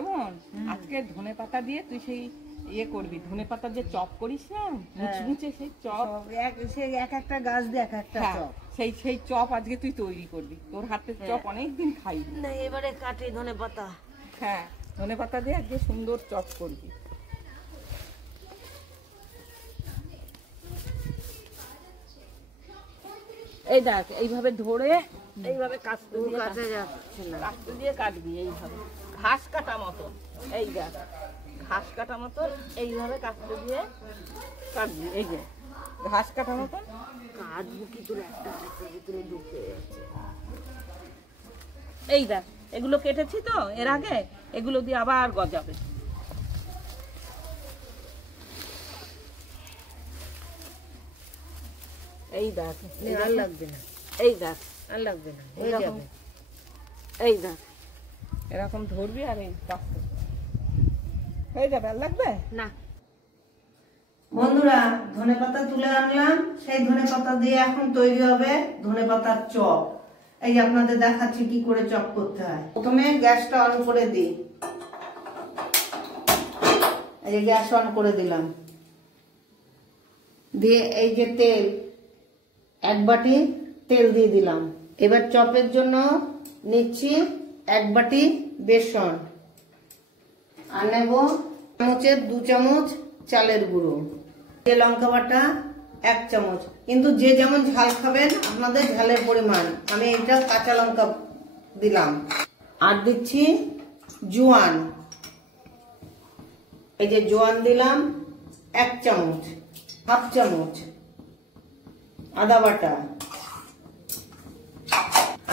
এবং আজকে ধনেপাতা দিয়ে তুই সেই ইয়ে করবি, ধনেপাতার যে চপ করিস না মুচমুচে, সেই চপ এক একটা গাছ দিয়ে এক একটা চপ, সেই চপ আজকে তুই তৈরি করবি। তোর হাতের চপ অনেকদিন খাই না। এবারে কাটি ধনেপাতা। হ্যাঁ, ধনেপাতা দিয়ে আজকে সুন্দর চপ করবি। এই দেখ, এইভাবে ধরে এইভাবে কাটতে দিয়ে কাটবি, এইভাবে ঘাস কাটা মতো। এই দেখ, ঘাস কাটা মতো এইভাবে কাটতে দিয়ে কাটবি। এই যে ঘাস কাটা মতো কাটবো কি তোর একটা ভিতরে ঢুকে যাচ্ছে। এই দেখ, এগুলো কেটেছি তো এর আগে, এগুলো দিয়ে আবার গজাবে। এই দেখ, আর লাগবে না, এই দেখ, আর লাগবে না, এই দেখ, এরকম ধরবি আর এই কাটতে হয়ে যাবে। আর লাগবে না। বন্ধুরা, ধনেপাতা তুলে আনলাম, সেই ধনেপাতা দিয়ে এখন তৈরি হবে ধনেপাতার চপ। এই যে আপনাদের দেখাচ্ছি কি করে চপ করতে হয়। প্রথমে গ্যাসটা অন করে দিই। এই যে গ্যাস অন করে দিলাম, দিয়ে এই যে তেল, এক বাটি তেল দিয়ে দিলাম। এবার চপের জন্য নিচ্ছি এক বাটি বেসন, আর নেব চামচের 2 চামচ চালের গুঁড়ো, লঙ্কা বাটা 1 চামচ। কিন্তু যে যেমন ঝাল খাবেন আপনাদের ঝালের পরিমাণ, আমি এটা কাঁচা লঙ্কা দিলাম। আর দিচ্ছি জোয়ান, এই যে জোয়ান দিলাম 1 চামচ, হাফ চামচ আদা বাটা,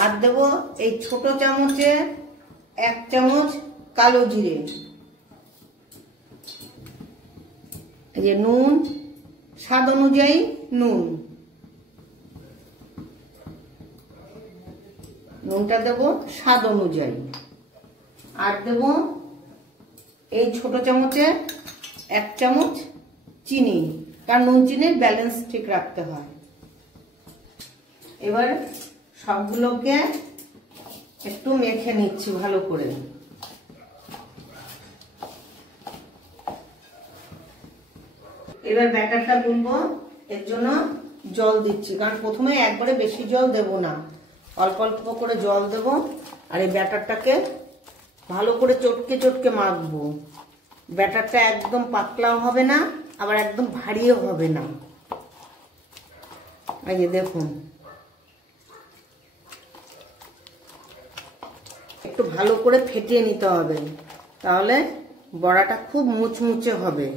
আর দেব এই ছোট চামচে 1 চামচ কালো জিরে, এই যে নুন, স্বাদ অনুযায়ী নুন, নুনটা দেব স্বাদ অনুযায়ী। আর দেব এই ছোট চামচে 1 চামচ চিনি, কারণ নুন চিনির ব্যালেন্স ঠিক রাখতে হয়। এবার সবগুলোকে একটু মেখে নিচ্ছি ভালো করে। এবার ব্যাটারটা গুলবো, এর জন্য জল দিচ্ছি, কারণ প্রথমে একবারে বেশি জল দেব না, অল্প অল্প করে জল দেব। আর এই ব্যাটারটাকে ভালো করে চটকে চটকে মাখবো। ব্যাটারটা একদম পাতলাও হবে না, আবার একদম ভারীও হবে না। এই যে দেখুন, একটু ভালো করে ফেটিয়ে নিতে হবে, তাহলে বড়াটা খুব মুচমুচে হবে।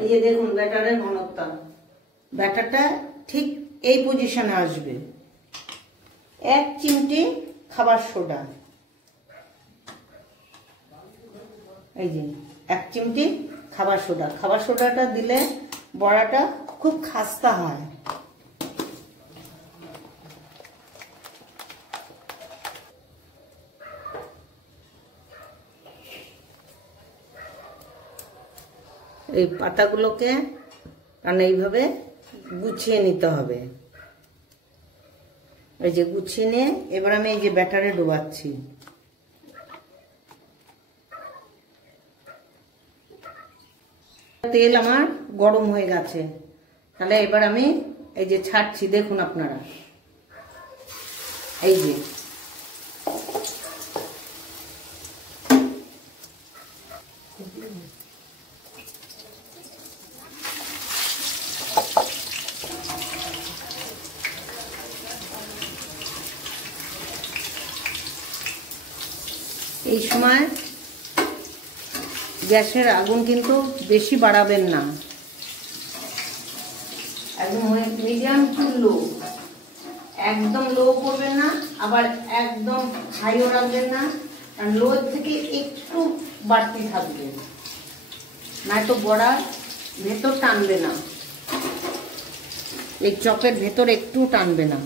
এই যে দেখুন ব্যাটারের ঘনত্ব, ব্যাটারটা ঠিক এই পজিশনে আসবে। 1 চিমটি খাবার সোডা, এই যে 1 চিমটি খাবার সোডা। খাবার সোডাটা দিলে বড়াটা খুব খাস্তা হয়। এই পাতাগুলোকে কারণ এইভাবে গুছিয়ে নিতে হবে। এই যে গুছিয়ে নিয়ে এবার আমি এই যে ব্যাটারে ডোবাচ্ছি। তেল আমার গরম হয়ে গেছে, তাহলে এবার আমি এই যে ছাড়ছি, দেখুন আপনারা, এই যে এই সময় গ্যাসের আগুন কিন্তু বেশি বাড়াবেন না, একদম মিডিয়াম টু লো, একদম লো করবেন না, আবার একদম হাইও রাখবেন না, কারণ লো থেকে একটু বাড়তি থাকবে, নয়তো বড়ার ভেতর টানবে না, এই চপের ভেতর একটু টানবে না।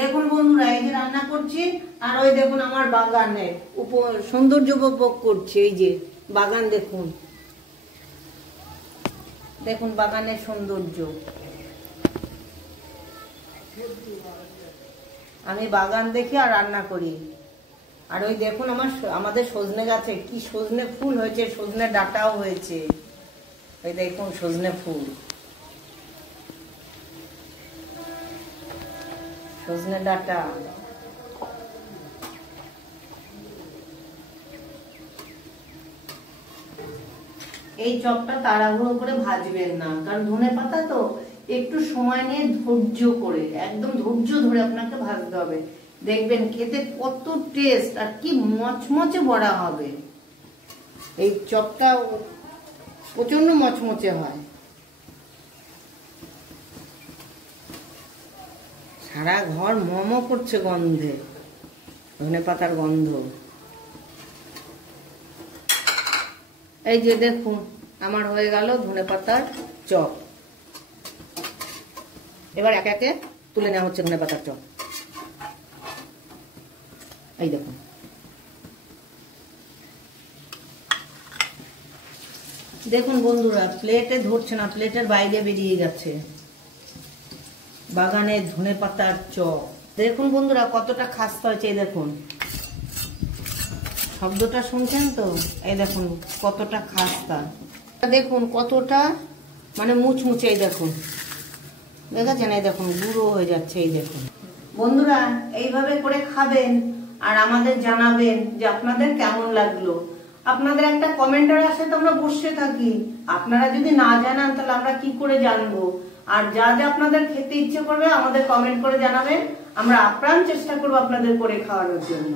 দেখুন বন্ধুরা, এই যে রান্না করছি, আর ওই দেখুন আমার বাগানের উপর সৌন্দর্য উপভোগ করছি। এই যে বাগান দেখুন, দেখুন বাগানের সৌন্দর্য। আমি বাগান দেখি আর রান্না করি। আর ওই দেখুন আমাদের সজনে গাছে কি সজনে ফুল হয়েছে, সজনে ডাঁটাও হয়েছে। ওই দেখুন সজনে ফুল, সজনে ডাঁটা। এই চপটা তাড়াহুড়ো করে ভাজবেন না, কারণ ধনেপাতা তো একটু সময় নিয়ে ধৈর্য করে, একদম ধৈর্য ধরে আপনাকে ভাজতে হবে। দেখবেন খেতে কত টেস্ট আর কি মচমচে বড়া হবে। এই চপটা প্রচন্ড মচমচে হয়। সারা ঘর মমো করছে গন্ধে, ধনেপাতার গন্ধ। এই যে দেখুন আমার হয়ে গেল ধনেপাতার চপ। এবার একে একে তুলে নেওয়া হচ্ছে ধনেপাতার চপ। এই দেখুন দেখুন বন্ধুরা, প্লেটে ধরছে না, প্লেটের বাইরে বেরিয়ে গেছে বাগানের ধনেপাতার চপ। দেখুন বন্ধুরা কতটা খাস্তা হয়েছে। এই দেখুন শব্দটা শুনছেন তো, এই দেখুন কতটা খাস্তা, দেখুন কতটা মানে মুচমুচে। এই দেখুন দেখেছেন, এই দেখুন গুঁড়ো হয়ে যাচ্ছে। এই দেখুন বন্ধুরা এইভাবে করে খাবেন আর আমাদের জানাবেন যে আপনাদের কেমন লাগলো। আপনাদের একটা কমেন্টার আসে তো আমরা বসে থাকি, আপনারা যদি না জানান তাহলে আমরা কি করে জানবো। আর যা যা আপনাদের খেতে ইচ্ছে করবে আমাদের কমেন্ট করে জানাবেন, আমরা আপ্রাণ চেষ্টা করবো আপনাদের করে খাওয়ানোর জন্য।